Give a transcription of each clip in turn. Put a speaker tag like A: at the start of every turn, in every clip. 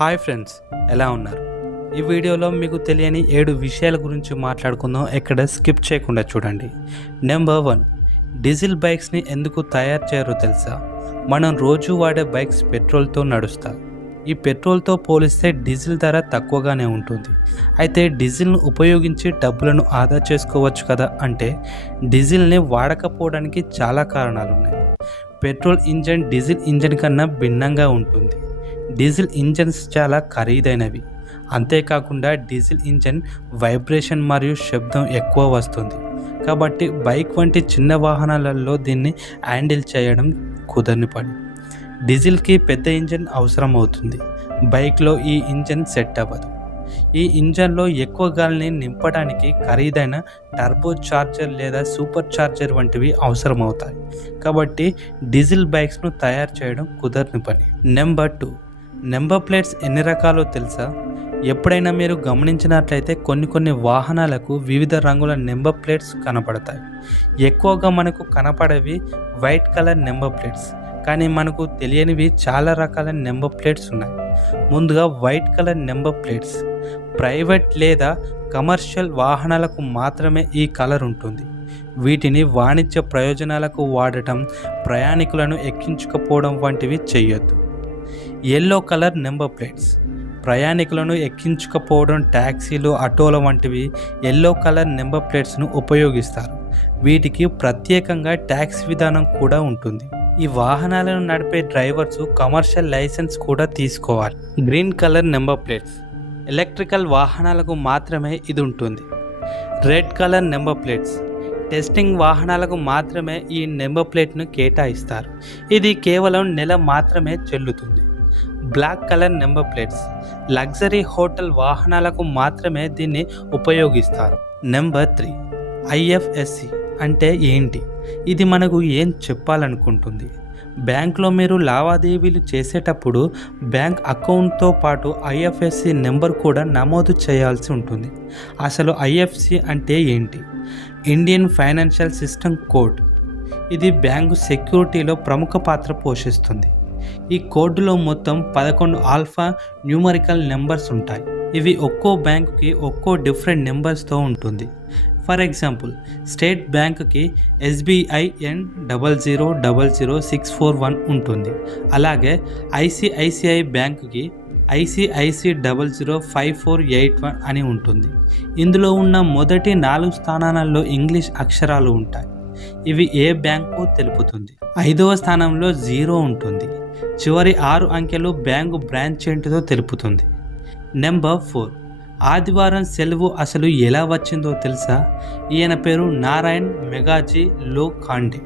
A: Hi friends ఎలా ఉన్నారు? ఈ వీడియోలో మీకు తెలియని ఏడు విషయాల గురించి మాట్లాడుకుందాం. ఎక్కడ స్కిప్ చేయకుండా చూడండి. నెంబర్ వన్ డీజిల్ బైక్స్ని ఎందుకు తయారు చేయరో తెలుసా? మనం రోజు వాడే బైక్స్ పెట్రోల్తో నడుస్తాయి ఈ పెట్రోల్తో పోలిస్తే డీజిల్ ధర తక్కువగానే ఉంటుంది. అయితే డీజిల్ను ఉపయోగించి డబ్బులను ఆదా చేసుకోవచ్చు కదా? అంటే డీజిల్ని వాడకపోవడానికి చాలా కారణాలు ఉన్నాయి పెట్రోల్ ఇంజన్ డీజిల్ ఇంజన్ కన్నా భిన్నంగా ఉంటుంది. డీజిల్ ఇంజన్స్ చాలా ఖరీదైనవి. అంతేకాకుండా డీజిల్ ఇంజన్ వైబ్రేషన్ మరియు శబ్దం ఎక్కువ వస్తుంది. కాబట్టి బైక్ వంటి చిన్న వాహనాలలో దీన్ని హ్యాండిల్ చేయడం కుదరని పని డీజిల్కి పెద్ద ఇంజన్ అవసరం అవుతుంది బైక్లో ఈ ఇంజన్ సెట్ అవ్వదు. ఈ ఇంజన్లో ఎక్కువ గాలిని నింపడానికి ఖరీదైన టర్బో చార్జర్ లేదా సూపర్ చార్జర్ వంటివి అవసరమవుతాయి. కాబట్టి డీజిల్ బైక్స్ను తయారు చేయడం కుదరని పని నెంబర్ టూ. నెంబర్ ప్లేట్స్ ఎన్ని రకాలో తెలుసా? ఎప్పుడైనా మీరు గమనించినట్లయితే కొన్ని కొన్ని వాహనాలకు వివిధ రంగుల నెంబర్ ప్లేట్స్ కనపడతాయి. ఎక్కువగా మనకు కనపడేవి వైట్ కలర్ నెంబర్ ప్లేట్స్. కానీ మనకు తెలియనివి చాలా రకాల నెంబర్ ప్లేట్స్ ఉన్నాయి. ముందుగా white colour number plates. Private లేదా కమర్షియల్ వాహనాలకు మాత్రమే ఈ కలర్ ఉంటుంది. వీటిని వాణిజ్య ప్రయోజనాలకు వాడటం ప్రయాణికులను ఎక్కించుకపోవడం వంటివి చేయొద్దు. ఎల్లో కలర్ నెంబర్ ప్లేట్స్ ప్రయాణికులను ఎక్కించుకపోవడం ట్యాక్సీలు ఆటోల వంటివి ఎల్లో కలర్ నెంబర్ ప్లేట్స్ను ఉపయోగిస్తారు. వీటికి ప్రత్యేకంగా ట్యాక్స్ విధానం కూడా ఉంటుంది. ఈ వాహనాలను నడిపే డ్రైవర్స్ కమర్షియల్ లైసెన్స్ కూడా తీసుకోవాలి. Green colour number plates electrical వాహనాలకు మాత్రమే ఇది ఉంటుంది. Red colour number plates testing వాహనాలకు మాత్రమే ఈ నెంబర్ ప్లేట్ను కేటాయిస్తారు. ఇది కేవలం నెల మాత్రమే చెల్లుతుంది. Black colour number plates. Luxury hotel వాహనాలకు మాత్రమే దీన్ని ఉపయోగిస్తారు. Number three. ఐఎఫ్ఎస్సి అంటే ఏంటి? ఇది మనకు ఏం చెప్పాలనుకుంటుంది? బ్యాంక్లో మీరు లావాదేవీలు చేసేటప్పుడు బ్యాంక్ అకౌంట్తో పాటు ఐఎఫ్ఎస్సి నెంబర్ కూడా నమోదు చేయాల్సి ఉంటుంది. అసలు ఐఎఫ్సి అంటే ఏంటి? Indian financial system code. ఇది బ్యాంకు సెక్యూరిటీలో ప్రముఖ పాత్ర పోషిస్తుంది. ఈ కోడ్లో మొత్తం పదకొండు ఆల్ఫా న్యూమరికల్ నెంబర్స్ ఉంటాయి. ఇవి ఒక్కో బ్యాంకుకి ఒక్కో డిఫరెంట్ నెంబర్స్తో ఉంటుంది. ఫర్ ఎగ్జాంపుల్ స్టేట్ బ్యాంక్కి SBI N double zero double zero six four one ఉంటుంది. అలాగే ఐసిఐసిఐ బ్యాంకుకి ICIC double zero five four eight one అని ఉంటుంది. ఇందులో ఉన్న మొదటి నాలుగు స్థానాలలో ఇంగ్లీష్ అక్షరాలు ఉంటాయి. ఇవి ఏ బ్యాంకు తెలుపుతుంది. ఐదవ స్థానంలో జీరో ఉంటుంది. చివరి ఆరు అంకెలు బ్యాంకు బ్రాంచ్ ఏంటిదో తెలుపుతుంది. నెంబర్ ఫోర్ ఆదివారం సెలవు అసలు ఎలా వచ్చిందో తెలుసా? ఈయన పేరు నారాయణ్ మెగాజీ లో ఖాండే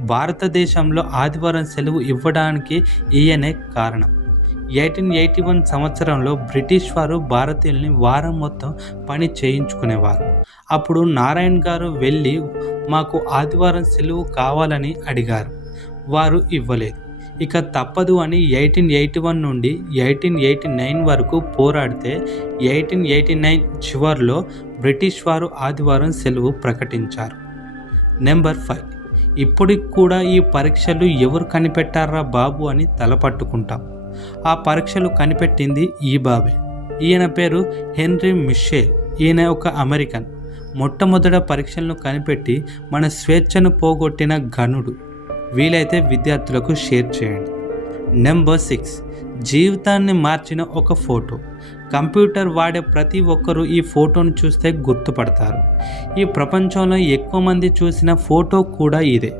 A: భారతదేశంలో ఆదివారం సెలవు ఇవ్వడానికి ఈయనే కారణం. ఎయిటీన్ ఎయిటీ వన్ సంవత్సరంలో బ్రిటిష్ వారు భారతీయుల్ని వారం మొత్తం పని చేయించుకునేవారు. అప్పుడు నారాయణ్ గారు వెళ్ళి మాకు ఆదివారం సెలవు కావాలని అడిగారు. వారు ఇవ్వలేదు. ఇక తప్పదు అని ఎయిటీన్ ఎయిటీ వన్ నుండి ఎయిటీన్ ఎయిటీ నైన్ వరకు పోరాడితే ఎయిటీన్ ఎయిటీ నైన్ చివరిలో బ్రిటిష్ వారు ఆదివారం సెలవు ప్రకటించారు. Number five. ఇప్పటికి కూడా ఈ పరీక్షలు ఎవరు కనిపెట్టారా బాబు అని తలపట్టుకుంటాం ఆ పరీక్షలు కనిపెట్టింది ఈ బాబే ఈయన పేరు హెన్రీ మిషేల్. ఈయన ఒక అమెరికన్. మొట్టమొదట పరీక్షలను కనిపెట్టి మన స్వేచ్ఛను పోగొట్టిన ఘనుడు. వీలైతే విద్యార్థులకు షేర్ చేయండి. నెంబర్ సిక్స్ జీవితాన్ని మార్చిన ఒక ఫోటో. కంప్యూటర్ వాడే ప్రతి ఒక్కరూ ఈ ఫోటోను చూస్తే గుర్తుపడతారు. ఈ ప్రపంచంలో ఎక్కువ మంది చూసిన ఫోటో కూడా ఇదే.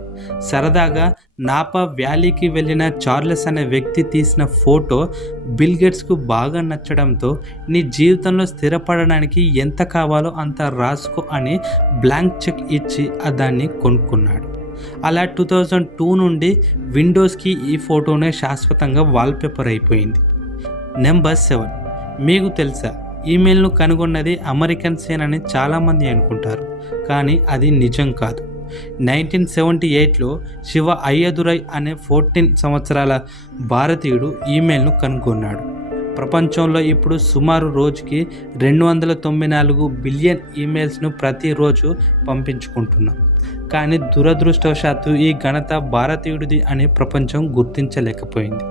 A: సరదాగా నాపా వ్యాలీకి వెళ్ళిన చార్లెస్ అనే వ్యక్తి తీసిన ఫోటో బిల్గేట్స్కు బాగా నచ్చడంతో నీ జీవితంలో స్థిరపడడానికి ఎంత కావాలో అంత రాసుకో అని బ్లాంక్ చెక్ ఇచ్చి దాన్ని కొనుక్కున్నాడు. అలా టూ థౌజండ్ టూ నుండి విండోస్కి ఈ ఫోటోనే శాశ్వతంగా వాల్పేపర్ అయిపోయింది. Number seven. మీకు తెలుసా ఈమెయిల్ను కనుగొన్నది అమెరికన్ సేన్ అని చాలామంది అనుకుంటారు కానీ అది నిజం కాదు. నైన్టీన్ సెవెంటీ ఎయిట్లో శివ అయ్యదురై అనే ఫోర్టీన్ సంవత్సరాల భారతీయుడు ఈమెయిల్ను కనుగొన్నాడు. ప్రపంచంలో ఇప్పుడు సుమారు రోజుకి రెండు వందల తొంభై నాలుగు బిలియన్ ఈమెయిల్స్ను ప్రతిరోజు పంపించుకుంటున్నాం. కానీ దురదృష్టవశాత్తు ఈ ఘనత భారతీయుడిది అని ప్రపంచం గుర్తించలేకపోయింది.